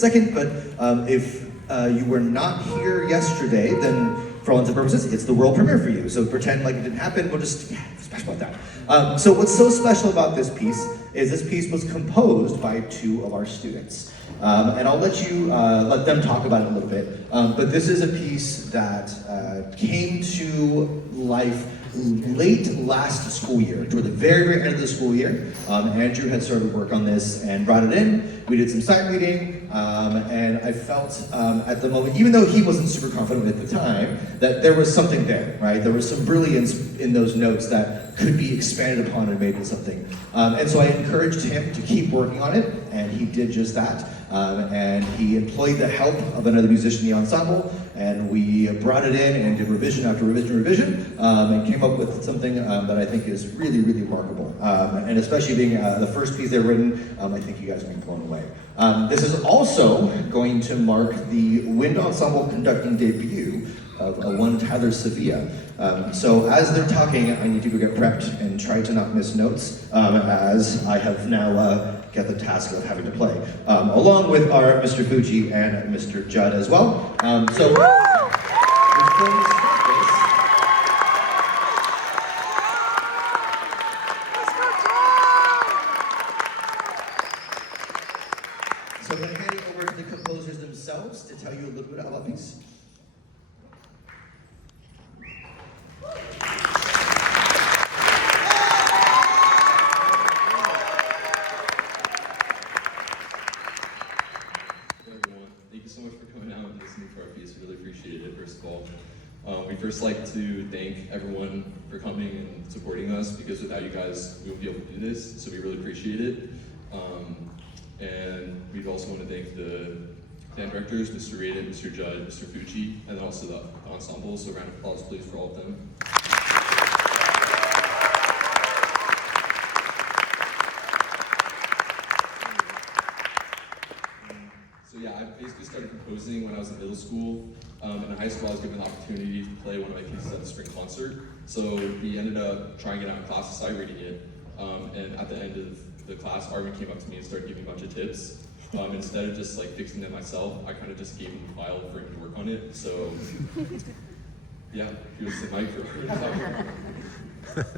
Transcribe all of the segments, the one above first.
second, but if you were not here yesterday, then for all intents and purposes, it's the world premiere for you. So pretend like it didn't happen, we'll just, special about that. So what's so special about this piece is this piece was composed by two of our students. And I'll let let them talk about it a little bit. But this is a piece that came to life late last school year, toward the very, very end of the school year. Andrew had started work on this and brought it in. We did some site reading, and I felt at the moment, even though he wasn't super confident at the time, that there was something there, right? There was some brilliance in those notes that could be expanded upon and made into something. And so I encouraged him to keep working on it, and he did just that. And he employed the help of another musician in the ensemble, and we brought it in and did revision after revision, and came up with something that I think is really, really remarkable. And especially being the first piece they've written, I think you guys will be blown away. This is also going to mark the wind ensemble conducting debut of one Tyler Sevilla. So as they're talking, I need you to get prepped and try to not miss notes, as I have now got the task of having to play, along with our Mr. Fuji and Mr. Judd as well. So before we start this, so I'm going to hand it over to the composers themselves to tell you a little bit about the piece. We'd first like to thank everyone for coming and supporting us, because without you guys, we wouldn't be able to do this, so we really appreciate it. And we'd also want to thank the band directors, Mr. Radin, Mr. Judd, Mr. Fucci, and then also the ensemble, so a round of applause please for all of them. So yeah, I basically started composing when I was in middle school. In high school, I was given the opportunity to play one of my pieces at the spring concert. So we ended up trying it out in class, sight reading it. And at the end of the class, Arvind came up to me and started giving me a bunch of tips. Instead of just like fixing them myself, I kind of just gave him the file for him to work on it. So yeah, here's the mic for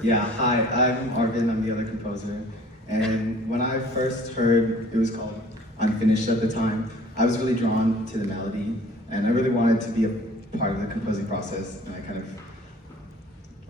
Yeah, hi, I'm Arvind, I'm the other composer. And when I first heard, it was called Unfinished at the time, I was really drawn to the melody, and I really wanted to be a part of the composing process, and I kind of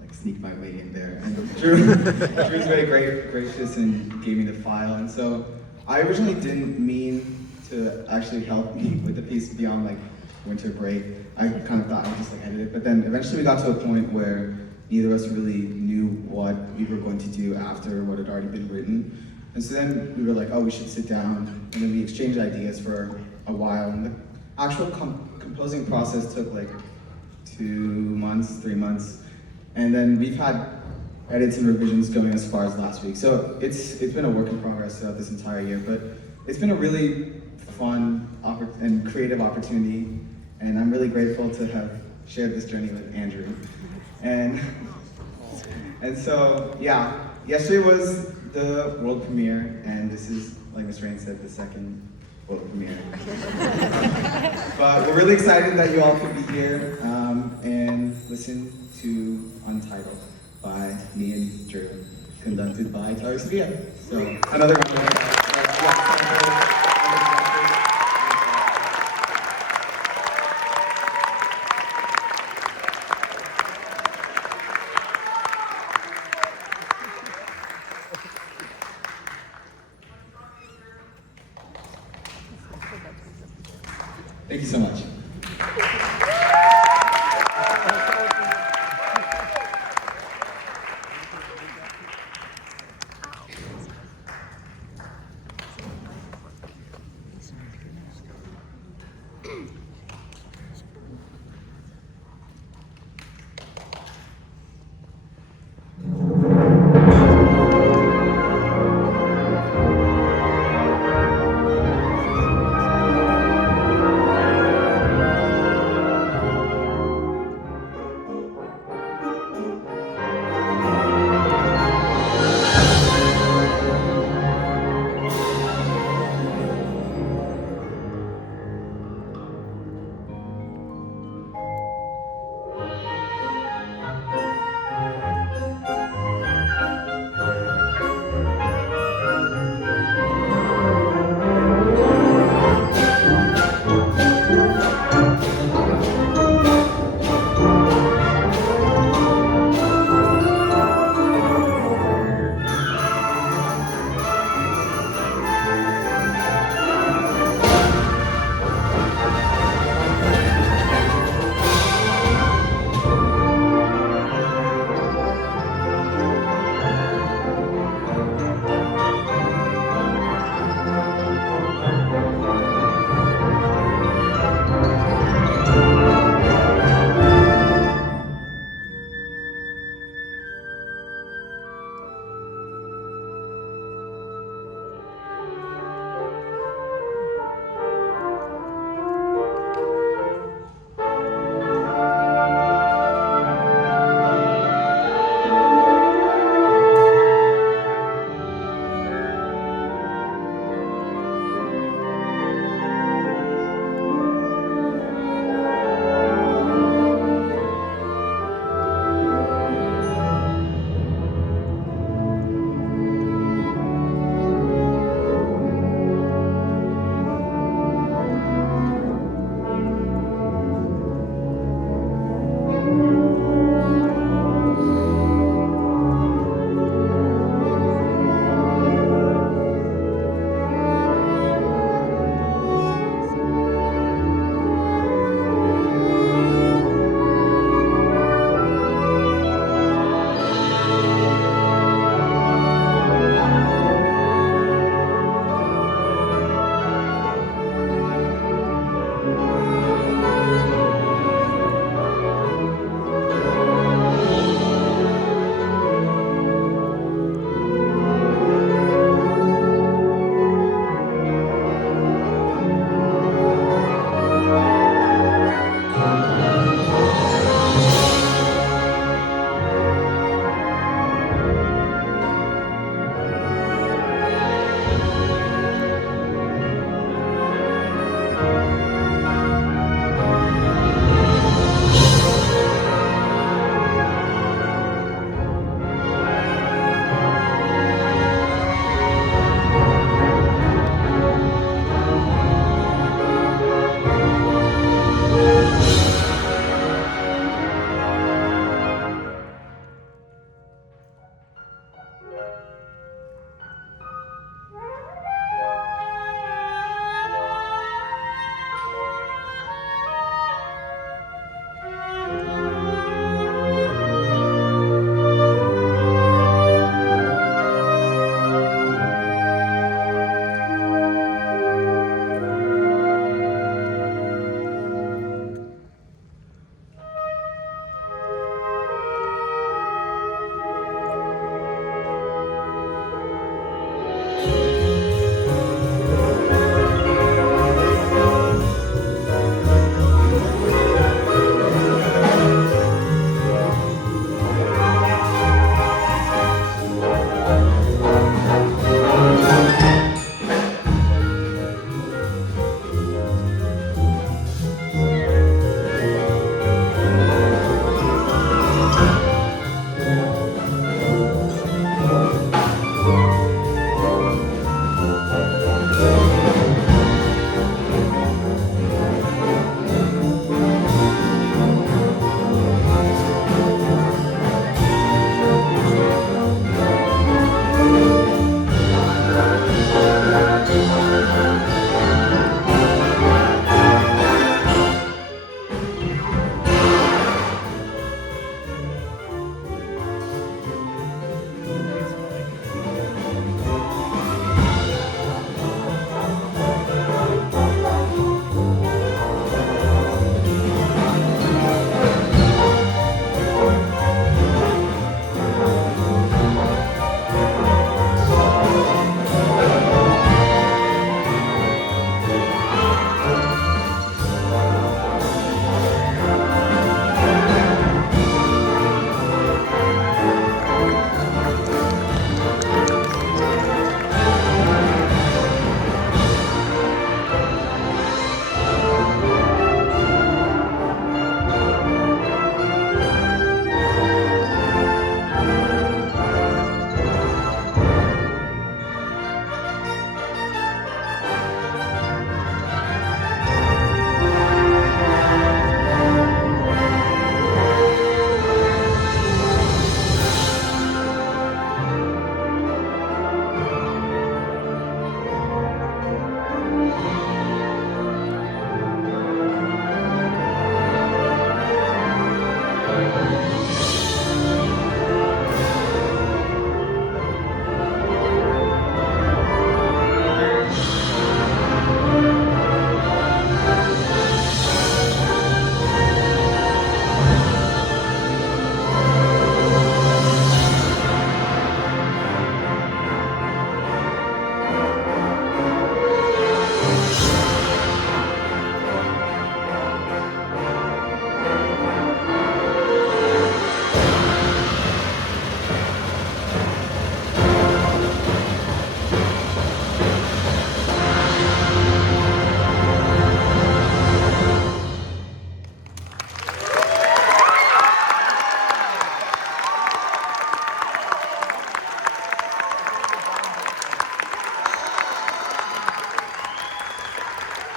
like sneaked my way in there. And Drew was very gracious and gave me the file, and so I originally didn't mean to actually help me with the piece beyond like winter break. I kind of thought I would just like edit it, but then eventually we got to a point where neither of us really knew what we were going to do after what had already been written. And so then we were like, oh, we should sit down, and then we exchanged ideas for a while. And the actual composing process took like 2 months, 3 months. And then we've had edits and revisions going as far as last week. So it's been a work in progress throughout this entire year, but it's been a really fun and creative opportunity. And I'm really grateful to have shared this journey with Andrew. And so, yeah, yesterday was the world premiere, and this is, like Ms. Rain said, the second world premiere. But we're really excited that you all could be here and listen to Untitled by me and Drew, conducted by Tyler Sevilla. So another round of applause. Thank you so much. Thank you.